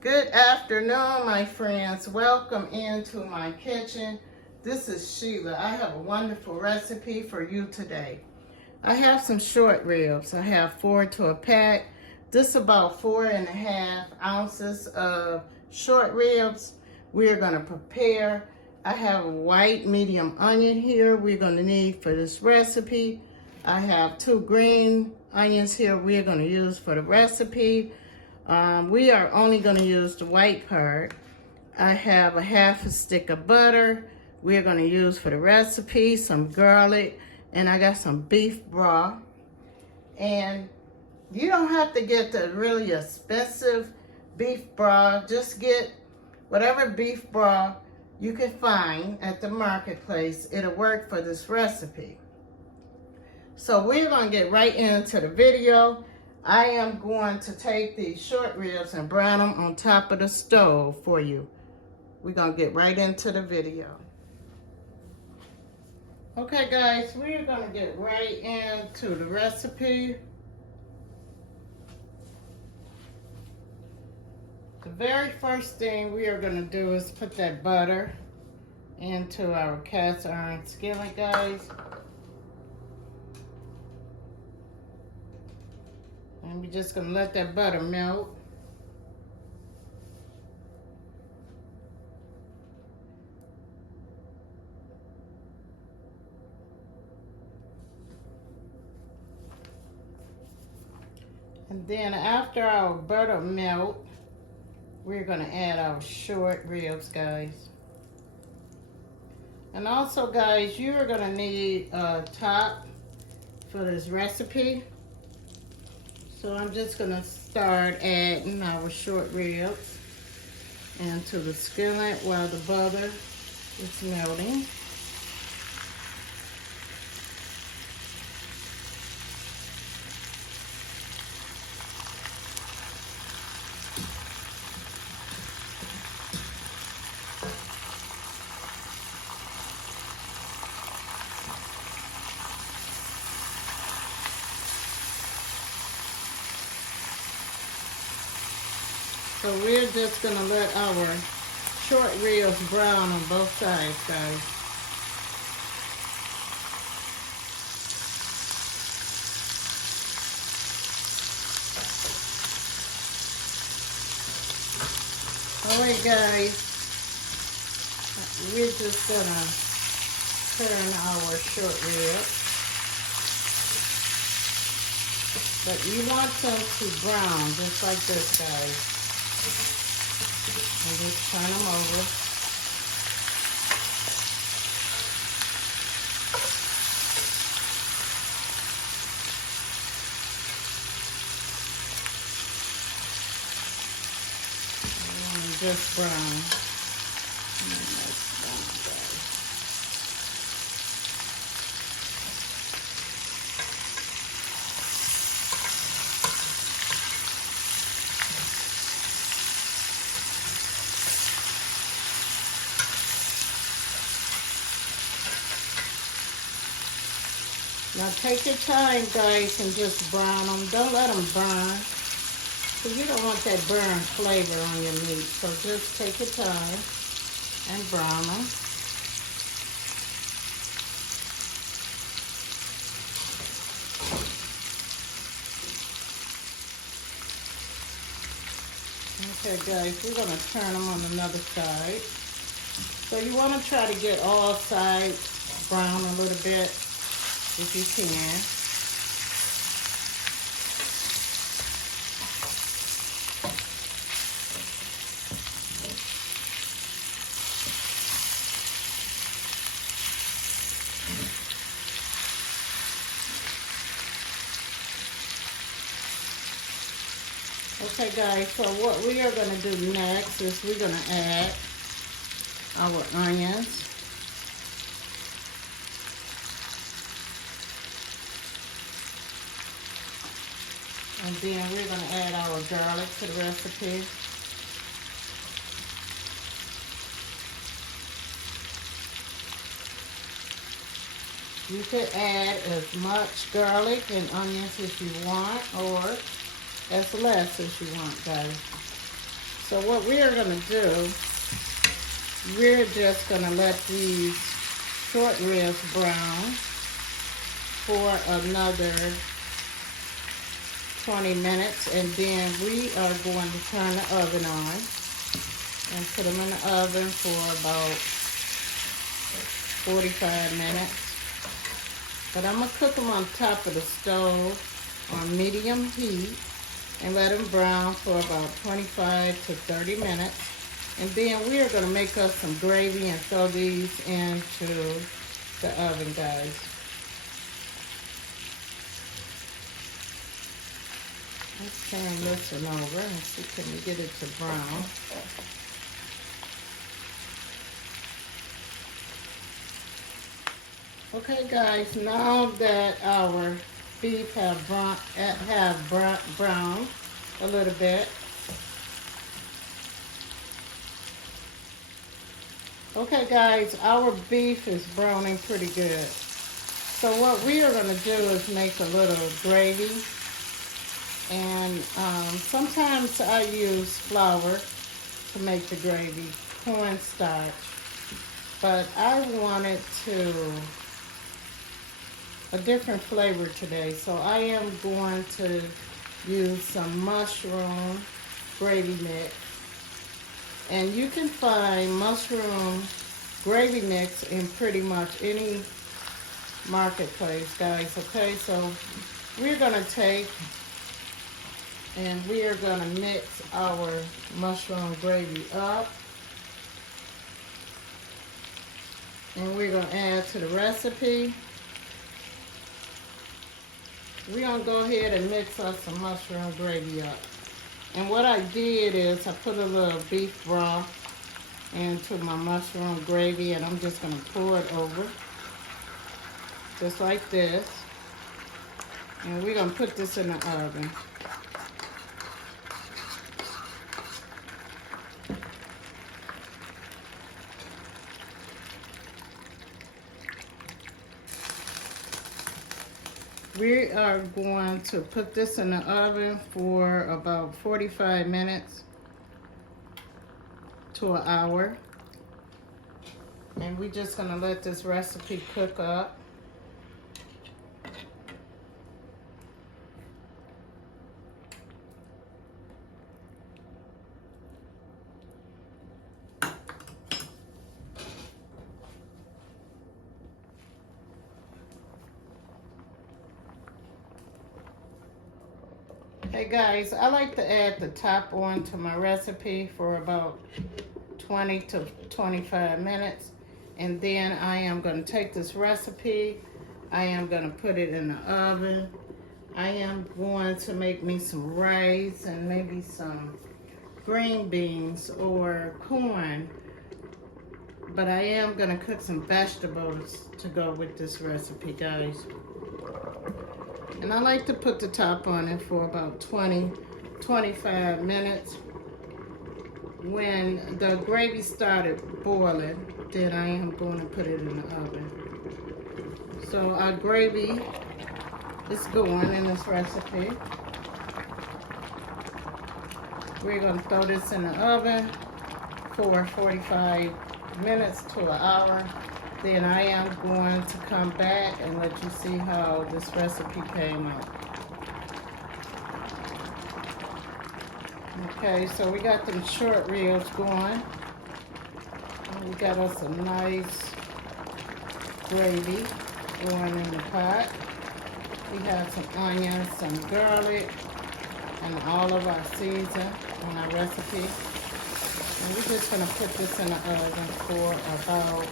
Good afternoon, my friends. Welcome into my kitchen. This is Sheila. I have a wonderful recipe for you today. I have some short ribs. I have 4 to a pack. This is about 4.5 ounces of short ribs. We're going to prepare. I have a white medium onion here we're going to need for this recipe. I have 2 green onions here we're going to use for the recipe. We are only going to use the white part. I have a half a stick of butter we're going to use for the recipe, some garlic, and I got some beef broth. And you don't have to get the really expensive beef broth. Just get whatever beef broth you can find at the marketplace. It'll work for this recipe. So we're going to get right into the video. I am going to take these short ribs and brown them on top of the stove for you. We're going to get right into the video. Okay guys, we're going to get right into the recipe. The very first thing we are going to do is put that butter into our cast iron skillet, guys. And we're just going to let that butter melt. And then after our butter melt, we're going to add our short ribs, guys. And also, guys, you are going to need a top for this recipe. So I'm just going to start adding our short ribs into the skillet while the butter is melting. So we're just going to let our short ribs brown on both sides, guys. Alright guys, we're just going to turn our short ribs. But you want them to brown just like this, guys. And just turn them over. And just brown. Now take your time, guys, and just brown them. Don't let them burn, because you don't want that burn flavor on your meat. So just take your time and brown them. Okay, guys, we're going to turn them on another side. So you want to try to get all sides brown a little bit, if you can. Okay guys, so what we are going to do next is we're going to add our onions. And then we're going to add our garlic to the recipe. You could add as much garlic and onions as you want, or as less as you want, guys. So what we are going to do, we're just going to let these short ribs brown for another 20 minutes, and then we are going to turn the oven on and put them in the oven for about 45 minutes. But I'm going to cook them on top of the stove on medium heat and let them brown for about 25 to 30 minutes. And then we are going to make us some gravy and throw these into the oven, guys. Let's turn this one over and see, can we get it to brown? Okay, guys, now that our beef have browned a little bit. Okay, guys, our beef is browning pretty good. So what we are going to do is make a little gravy. And sometimes I use flour to make the gravy, cornstarch. But I wanted a different flavor today, so I am going to use some mushroom gravy mix. And you can find mushroom gravy mix in pretty much any marketplace, guys, okay? So we're gonna take and we are gonna mix our mushroom gravy up. And we're gonna add to the recipe. We're gonna go ahead and mix up some mushroom gravy up. And what I did is I put a little beef broth into my mushroom gravy, and I'm just gonna pour it over, just like this. And we're gonna put this in the oven. We are going to put this in the oven for about 45 minutes to an hour. And we're just gonna let this recipe cook up. Hey guys, I like to add the top on to my recipe for about 20 to 25 minutes. And then I am going to take this recipe, I am going to put it in the oven. I am going to make me some rice and maybe some green beans or corn. But I am going to cook some vegetables to go with this recipe, guys. And I like to put the top on it for about 20-25 minutes. When the gravy started boiling, then I am going to put it in the oven. So our gravy is going in this recipe. We're going to throw this in the oven for 45 minutes to an hour. Then I am going to come back and let you see how this recipe came out. Okay, so we got them short ribs going. And we got us a nice gravy going in the pot. We have some onions, some garlic, and all of our season on our recipe. And we're just going to put this in the oven for about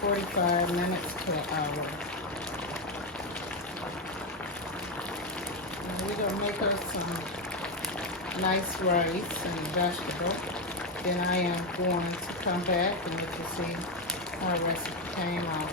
45 minutes to an hour. And we're going to make us some nice rice and vegetables. Then I am going to come back and let you see how the recipe came out.